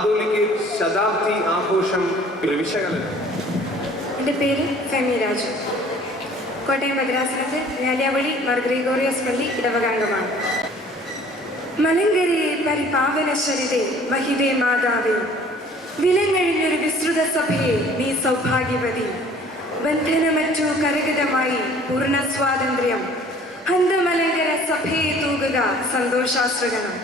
Catholicate ശതാബ്ദി ആഘോഷം വിശകലനം. എൻ്റെ പേര് ഫെമി രാജു. കോട്ടയം മദ്രാസനത്തിൽ ഞാലിയാവഴി മാർ ഗ്രിഗോറിയസ് പള്ളി ഇടവകാംഗമാണ്. മലങ്കരയെ പരിപാവന ശരിതേ മഹിതേ മാതാവേ, വിലങ്ങഴിഞ്ഞൊരു വിസ്തൃത സഭയെ നീ സൗഭാഗ്യവതി. ബന്ധനമറ്റു കരഗതമായി പൂർണ്ണ സ്വാതന്ത്ര്യം, ഹന്തമലങ്കര സഭയെ തൂകുക സന്തോഷാശ്രകണം.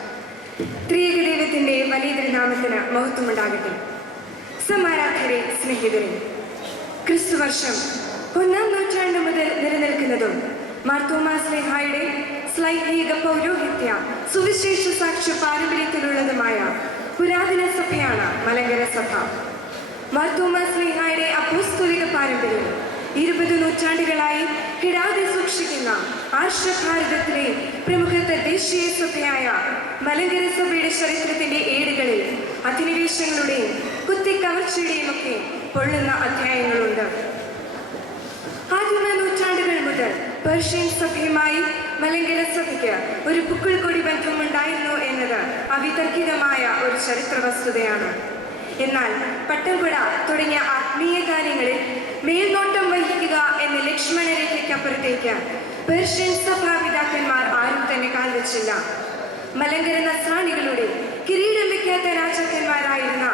ത്രിയേക ദൈവത്തിന്റെ വലിയ തിരുനാമത്തിന് മഹത്വമുണ്ടാകട്ടെ. സമാരാധരെ, സ്നേഹിതരെ, ക്രിസ്തുവർഷം 1-ാം നൂറ്റാണ്ട് മുതൽ നിലനിൽക്കുന്നതും മാർ തോമാ ശ്ലീഹായുടെ ശ്ലൈഹിക പൗരോഹിത്യ സുവിശേഷ സാക്ഷ്യ പാരമ്പര്യത്തിലുള്ളതുമായ പുരാതന സഭയാണ് മലങ്കര സഭ. മാർ തോമാ ശ്ലീഹായുടെ അപ്പോസ്തോലിക പാരമ്പര്യം 20 നൂറ്റാണ്ടുകളായി കിടാതെ സൂക്ഷിക്കുന്ന ആർഷഭാരതത്തിലെ പ്രമുഖ തദ്ദേശീയ സഭയായ മലങ്കര സഭയുടെ ചരിത്രത്തിന്റെ ഏടുകളിൽ അധിനിവേശങ്ങളുടെയും കുത്തിക്കവർച്ചയുടെയും ഒക്കെ പൊള്ളുന്ന അധ്യായങ്ങളുണ്ട്. ആദിമ നൂറ്റാണ്ടുകൾ മുതൽ പേർഷ്യൻ സഭയുമായി മലങ്കര സഭയ്ക്ക് ഒരു പുക്കിൾക്കൊടി ബന്ധമുണ്ടായിരുന്നു എന്നത് അവിതർക്കിതമായ ഒരു ചരിത്ര വസ്തുതയാണ്. എന്നാൽ പട്ടംകുട തുടങ്ങിയ ആത്മീയ കാര്യങ്ങളിൽ മേൽനോട്ടം വഹിക്കുക എന്ന ലക്ഷ്മണരേഖയ്ക്കപ്പുറത്തേക്ക് പേർഷ്യൻ സഭാപിതാക്കന്മാർ ആരും തന്നെ കാൽവച്ചില്ല. മലങ്കര നസ്രാണികളുടെ കിരീടം വയ്ക്കാത്ത രാജാക്കന്മാരായിരുന്ന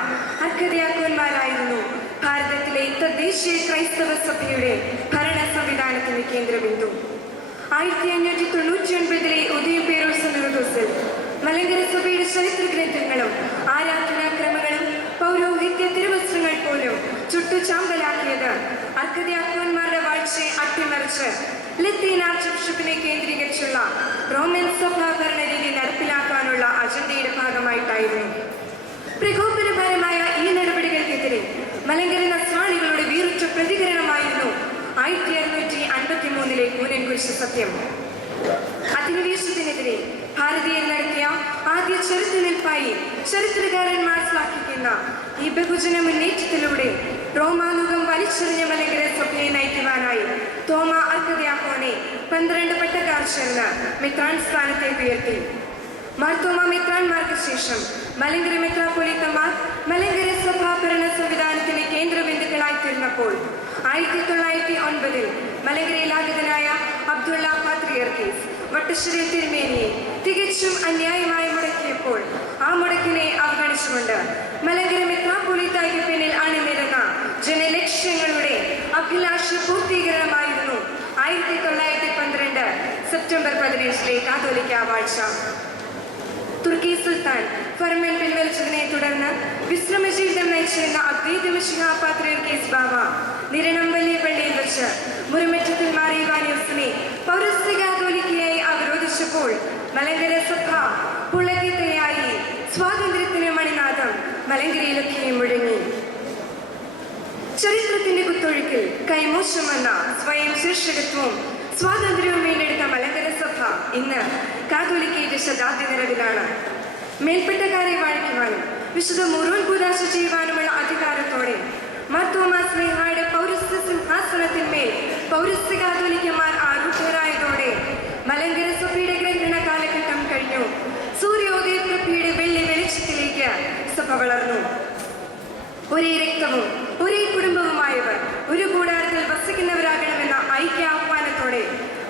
അർക്കദ്യാക്കന്മാരായിരുന്നു ഭാരതത്തിലെ തദ്ദേശീയ ക്രൈസ്തവ സഭയുടെ ഭരണ സംവിധാനത്തിന്റെ കേന്ദ്രബിന്ദു. 1599 ഉദയപേരൂർ സിനോദോസിൽ മലങ്കര സഭയുടെ ചരിത്ര ഗ്രന്ഥങ്ങളും ആരാധനാക്രമങ്ങളും പൗരോഹിത്യ തിരുവസ്ത്രങ്ങൾ പോലും ചുട്ടുചാമ്പലാക്കിയത് അർക്കദ്യാക്കന്മാരുടെ വാഴ്ചയെ അട്ടിമറിച്ച് ലത്തീൻ ആർച്ച് ബിഷപ്പിനെ കേന്ദ്രീകരിച്ചുള്ള റോമൻ സഭാ ഭരണരീതി നടപ്പിലാക്കാനുള്ള അജണ്ടയുടെ ഭാഗമായിട്ടായിരുന്നു. പ്രകോപനപരമായ ഈ നടപടികൾക്കെതിരെ മലങ്കര നസ്രാണികളുടെ വീറുറ്റ പ്രതികരണമായിരുന്നു 1653 കൂനൻകുരിശ് സത്യം. അധിനിവേശത്തിനെതിരെ ഭാരതീയർ നടത്തിയ ആദ്യ ചെറുത്തുനിൽപ്പായി ചരിത്രകാരന്മാർ ശ്ലാഘിക്കുന്ന ഈ ബഹുജന മുന്നേറ്റത്തിലൂടെ റോമാനുഗം വലിച്ചെറിഞ്ഞ മലങ്കര സഭയെ നയിക്കുവാനായി തോമാ അർക്കദ്യാക്കോനെ 12 പട്ടക്കാർ ചേർന്ന് മെത്രാൻ സ്ഥാനത്തേക്ക് ഉയർത്തി. മാർത്തോമാ മെത്രാൻമാർക്ക് ശേഷം മലങ്കര മെത്രാപ്പൊലീത്തമാർ മലങ്കര സഭാ ഭരണ സംവിധാനത്തിന്റെ കേന്ദ്രബിന്ദുക്കളായി തീർന്നപ്പോൾ 1909 മലങ്കരയിലാഗതനായ അബ്ദുള്ള പാത്രിയർക്കീസ് വട്ടശ്ശേരി തിരുമേനിയെ തികച്ചും അന്യായമായി മുടക്കിയപ്പോൾ ആ മുടക്കിനെ അവഗണിച്ചുകൊണ്ട് മലങ്കര മെത്രാപ്പൊലീത്തായ്ക്ക് പിന്നിൽ അണിനിരന്ന ജനലക്ഷ്യങ്ങളുടെ അഭിലാഷ പൂർത്തീകരണമായിരുന്നു 1912 സെപ്റ്റംബർ 15 കാതോലിക്ക വാഴ്ച. തുർക്കി സുൽത്താൻ ഫർമൻ പിൻവലിച്ചതിനെ തുടർന്ന് വിശ്രമജീവിതം നയിച്ചിരുന്ന അദ്വൈത മിശിഹ പാത്രിയർക്കീസ് ബാവ നിരണം വലിയ പള്ളിയിൽ വെച്ച് മുറിമറ്റത്തിൽ മാറിയ വാനിയോസിനെ പൗരസ്ത്യ കാതോലിക്കയായി അവരോധിച്ചപ്പോൾ മലങ്കര സഭ പുളകിതയായി സ്വാതന്ത്ര്യത്തിന് മണിനാഥം മലങ്കരയിലൊക്കെയും മുഴങ്ങി. ചരിത്രത്തിന്റെ കുത്തൊഴുക്കിൽ കൈമോശം വന്ന സ്വയം ശീർഷകത്വവും സ്വാതന്ത്ര്യവും വീണ്ടെടുത്ത മലങ്കര സഭ ഇന്ന് കാതോലിക്കേറ്റ് ശതാബ്ദി നിറവിലാണ്. മേൽപ്പെട്ടക്കാരെ വാഴിക്കുവാനും വിശുദ്ധ മുറോൻ കൂദാശ ചെയ്യുവാനുമുള്ള അധികാരത്തോടെ മാർ തോമാ ശ്ലീഹായുടെ പൗരസ്ത്യ സിംഹാസനത്തിന്മേൽ പൗരസ്ത്യ കാതോലിക്കന്മാർ ആരൂഢരായതോടെ മലങ്കര സഭയുടെ ഗ്രന്ഥന കാലഘട്ടം കഴിഞ്ഞു. സൂര്യോദയ പ്രഭയുടെ വെള്ളി വെളിച്ചത്തിലേക്ക് സഭ വളർന്നു. ഒരേ രക്തവും ഒരേ കുടുംബവുമായവർ ഒരു കൂടാരത്തിൽ വസിക്കുന്നവരാകണമെന്ന ഐക്യ ആഹ്വാനത്തോടെ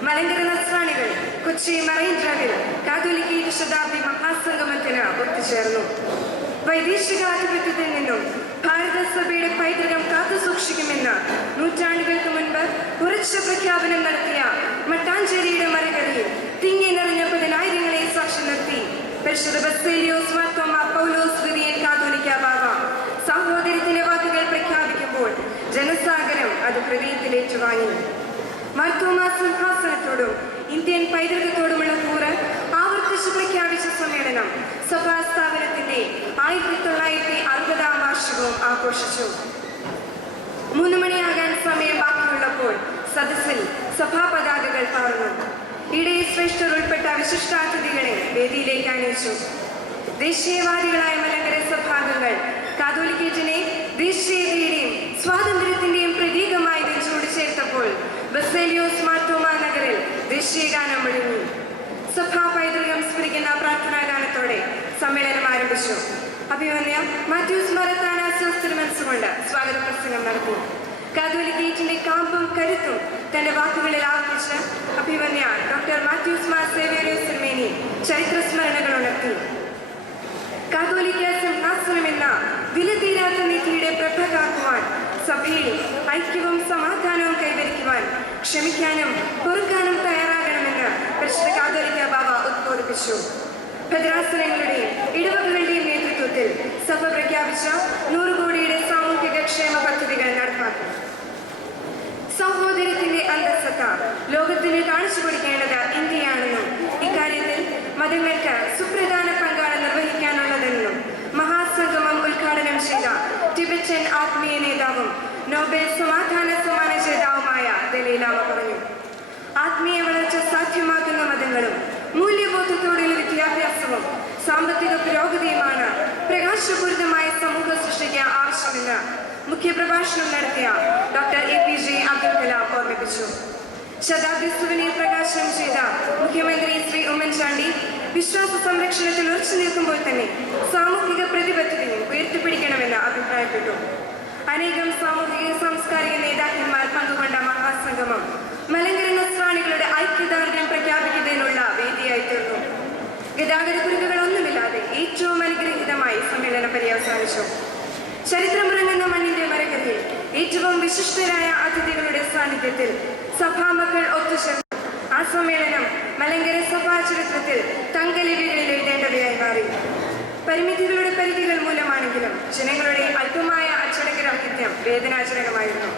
മലങ്കര നസ്രാണികൾ കൊച്ചി മറൈൻ ഡ്രൈവിൽ കാതോലിക്കേറ്റ് ശതാബ്ദി മഹാസംഗമത്തിന് ഒത്തുചേർന്നു. വൈദേശികാധിപത്യത്തിൽ നിന്നും ഭാരത സഭയുടെ പൈതൃകം കാത്തുസൂക്ഷിക്കുമെന്ന് നൂറ്റാണ്ടുകൾക്ക് മുൻപ് ഉറച്ച പ്രഖ്യാപനം നടത്തിയ മട്ടാഞ്ചേരിയുടെ മരകരയിൽ തിങ്ങി നിറഞ്ഞ 10,000 സാക്ഷി നിർത്തി പരിശുദ്ധ ബസേലിയോസ് മാർത്തോമാ പൗലോസ് ദ്വിതീയൻ കാതോലിക്ക ബാവ സഹോദര്യത്തിന്റെ വാക്കുകൾ പ്രഖ്യാപിക്കുമ്പോൾ ജനസാഗരം അത് ഹൃദയത്തിലേറ്റുവാങ്ങി. മാർത്തോമാ സിംഹാസനത്തോടും ഇന്ത്യൻ പൈതൃകത്തോടുമുള്ള കൂറ് ആവർത്തിച്ച് പ്രഖ്യാപിച്ച സമ്മേളനം സഭാ സ്ഥാപനത്തിന്റെ 1960-ാം വാർഷികവും ആഘോഷിച്ചു. 3 മണിയാകാൻ സമയം ബാക്കിയുള്ളപ്പോൾ സദസ്സിൽ സഭാ പതാകകൾ പാർന്നു. ഇടയിൽ ശ്രേഷ്ഠർ ഉൾപ്പെട്ട വിശിഷ്ടാതിഥികളെ വേദിയിലേക്ക് അണിയിച്ചു. ദേശീയവാദികളായ മലങ്കര സഭാംഗങ്ങൾ കാതോലിക്കേറ്റിനെ ദേശീയതയുടെയും സ്വാതന്ത്ര്യത്തിന്റെയും പ്രതീകമായി നെഞ്ചോട് ചേർത്തപ്പോൾ ബസേലിയോസ് മാർത്തോമാ നഗറിൽ ദേശീയഗാനം മുഴങ്ങി. സഭാ പൈതൃകം സ്മരിക്കുന്ന പ്രാർത്ഥനാ ഗാനത്തോടെ സമ്മേളനം ആരംഭിച്ചു. അഭിമന്യ മാത്യൂസ് മരത്താനാസ്വസ്ഥ മനസ്സുകൊണ്ട് സ്വാഗത പ്രസംഗം നടത്തി. കാതോലിക്കേറ്റിന്റെ കാമ്പും കരുത്തും തന്റെ വാക്കുകളിൽ ആവർത്തിച്ച് അഭിമന്യ ഡോക്ടർ മാത്യൂസ് മാർ സേവ്യറിയോസ് തിരുമേനി ചരിത്രസ്മരണകൾ ഉണർത്തി. കാതോലിക്ക സിംഹാസനം എന്ന വിലതീരാത്ത നിധിയുടെ പ്രഭ കാക്കുവാൻ സഭയിൽ ഐക്യവും സമാധാനവും കൈവരിക്കുവാൻ ക്ഷമിക്കാനും പൊറുക്കാനും തയ്യാറാകണമെന്ന് പരിശുദ്ധ കാതോലിക്ക ബാബ ഉദ്ബോധിപ്പിച്ചു. ഭദ്രാസനങ്ങളുടെയും ഇടവകളുടെയും നേതൃത്വത്തിൽ സഭ പ്രഖ്യാപിച്ച 100 കോടിയുടെ സാമൂഹിക ക്ഷേമ പദ്ധതികൾ നടപ്പാക്കും. സഹോദരത്തിന്റെ അന്തസ്സത്ത ലോകത്തിന് കാണിച്ചു കൊടുക്കേണ്ടത് ഇന്ത്യയാണെന്നും ഇക്കാര്യത്തിൽ മതങ്ങൾക്ക് സുപ്രധാന പങ്കാണ് നിർവഹിക്കാനുള്ളതെന്നും മഹാസംഗമം ഉദ്ഘാടനം ചെയ്ത ടിബറ്റൻ ആത്മീയ നേതാവും നോബൽ സമാധാന സമ്മാന ജേതാവുമായ ദലൈ ലാമ പറഞ്ഞു. ആത്മീയ വളർച്ച സാധ്യമാക്കുന്ന മതങ്ങളും മൂല്യബോധത്തോടെയുള്ള വിദ്യാഭ്യാസവും സാമ്പത്തിക പുരോഗതിയുമാണ് പ്രകാശപൂരിതമായ സമൂഹ സൃഷ്ടിക്ക് ആവശ്യമെന്ന് മുഖ്യപ്രഭാഷണം നടത്തിയ ഡോക്ടർ APJ അബ്ദുൽ കലാം ഓർമ്മിപ്പിച്ചു. ശതാബ്ദി സുവനീർ പ്രകാശനം ചെയ്ത മുഖ്യമന്ത്രി ശ്രീ ഉമ്മൻചാണ്ടി വിശ്വാസ സംരക്ഷണത്തിൽ ഉറച്ചു നിൽക്കുമ്പോൾ തന്നെ സാമൂഹിക പ്രതിബദ്ധതയും ഉയർത്തിപ്പിടിക്കണമെന്ന് അഭിപ്രായപ്പെട്ടു. അനേകം സാമൂഹിക സാംസ്കാരിക നേതാക്കന്മാർ പങ്കുകൊണ്ട മഹാസംഗമം മലങ്കര നസ്രാണികളുടെ ഐക്യദാർഢ്യം പ്രഖ്യാപിക്കുന്നതിനുള്ള വേദിയായി തീർന്നു. ഗതാഗത കുരുക്കുകളൊന്നുമില്ലാതെ ഏറ്റവും അനുഗ്രഹീതമായി സമ്മേളനം പര്യവസാനിച്ചു. ചരിത്രമുറങ്ങുന്ന മണ്ണിന്റെ മരകരയിൽ ഏറ്റവും വിശിഷ്ടരായ അതിഥികളുടെ സാന്നിധ്യത്തിൽ സഭാമക്കൾ ഒത്തുചേർന്നു. ആ സമ്മേളനം മലങ്കര സഭാ ചരിത്രത്തിൽ തങ്കലിപികളിൽ എഴുതേണ്ടവയായി മാറി. പരിമിതികളുടെ പരിധികൾ മൂലമാണെങ്കിലും ജനങ്ങളുടെ അല്പമായ അച്ചടക്കരാഹിത്യം വേദനാജനകമായിരുന്നു.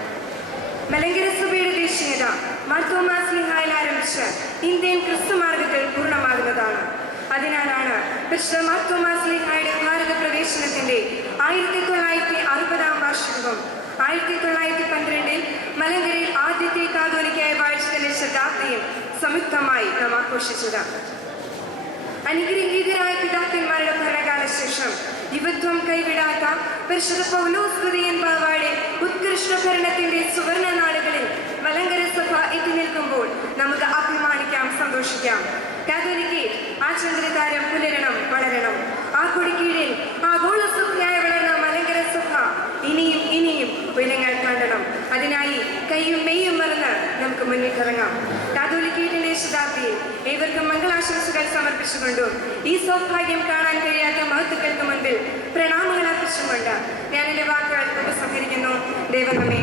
മലങ്കര സഭയുടെ ദേശീയത മാർത്തോമാ സ്ലീഹായിൽ ആരംഭിച്ച് ഇന്ത്യൻ ക്രിസ്തുമാർഗത്തിൽ പൂർണ്ണമാകുന്നതാണ്. അതിനാലാണ് പരിശുദ്ധ മാർത്തോമാ സ്ലീഹായുടെ ഭാരത പ്രവേശനത്തിന്റെ 1960 വാർഷികവും 1912 മലങ്കരയിൽ ആദ്യത്തെ കാതോലിക്കായ വാഴ്ചയുടെ ശതാബ്ദിയും സംയുക്തമായി നാം ആഘോഷിച്ചത്. അനുഗ്രഹീതരായ പിതാക്കന്മാരുടെ ഭരണകാലശേഷം യുവത്വം കൈവിടാത്ത പരിശുദ്ധ പൗലോസ് കുര്യൻ ബാവായുടെ ഉത്കൃഷ്ട ഭരണത്തിന്റെ സുവർണ നാളുകളിൽ മലങ്കര സഭ എത്തി നിൽക്കുമ്പോൾ നമുക്ക് അഭിമാനിക്കാം, സന്തോഷിക്കാം. കാതോലിക്കേറ്റ് ആ ചന്ദ്രതാരം പുലരണം, വളരണം. ആ കൊടിക്കീഴിൽ ആഗോള സഭയായി വളർന്ന മലങ്കര സഭ ഇനിയും ഇനിയും ഉയരങ്ങൾ കണ്ടണം. അതിനായി കൈയും മെയ്യും മറന്ന് നമുക്ക് മുന്നിട്ടിറങ്ങാം. കാതോലിക്കേറ്റിന്റെ ശതാബ്ദിയിൽ ഏവർക്കും മംഗളാശംസകൾ സമർപ്പിച്ചുകൊണ്ടും ഈ സൗഭാഗ്യം കാണാൻ കഴിയാത്ത മഹത്തുക്കൾക്ക് മുൻപിൽ പ്രണാമങ്ങൾ അർപ്പിച്ചുകൊണ്ട് ഞാൻ എന്റെ വാക്കുകൾ ഉപസംഹരിക്കുന്നു. ദൈവം നമ്മെ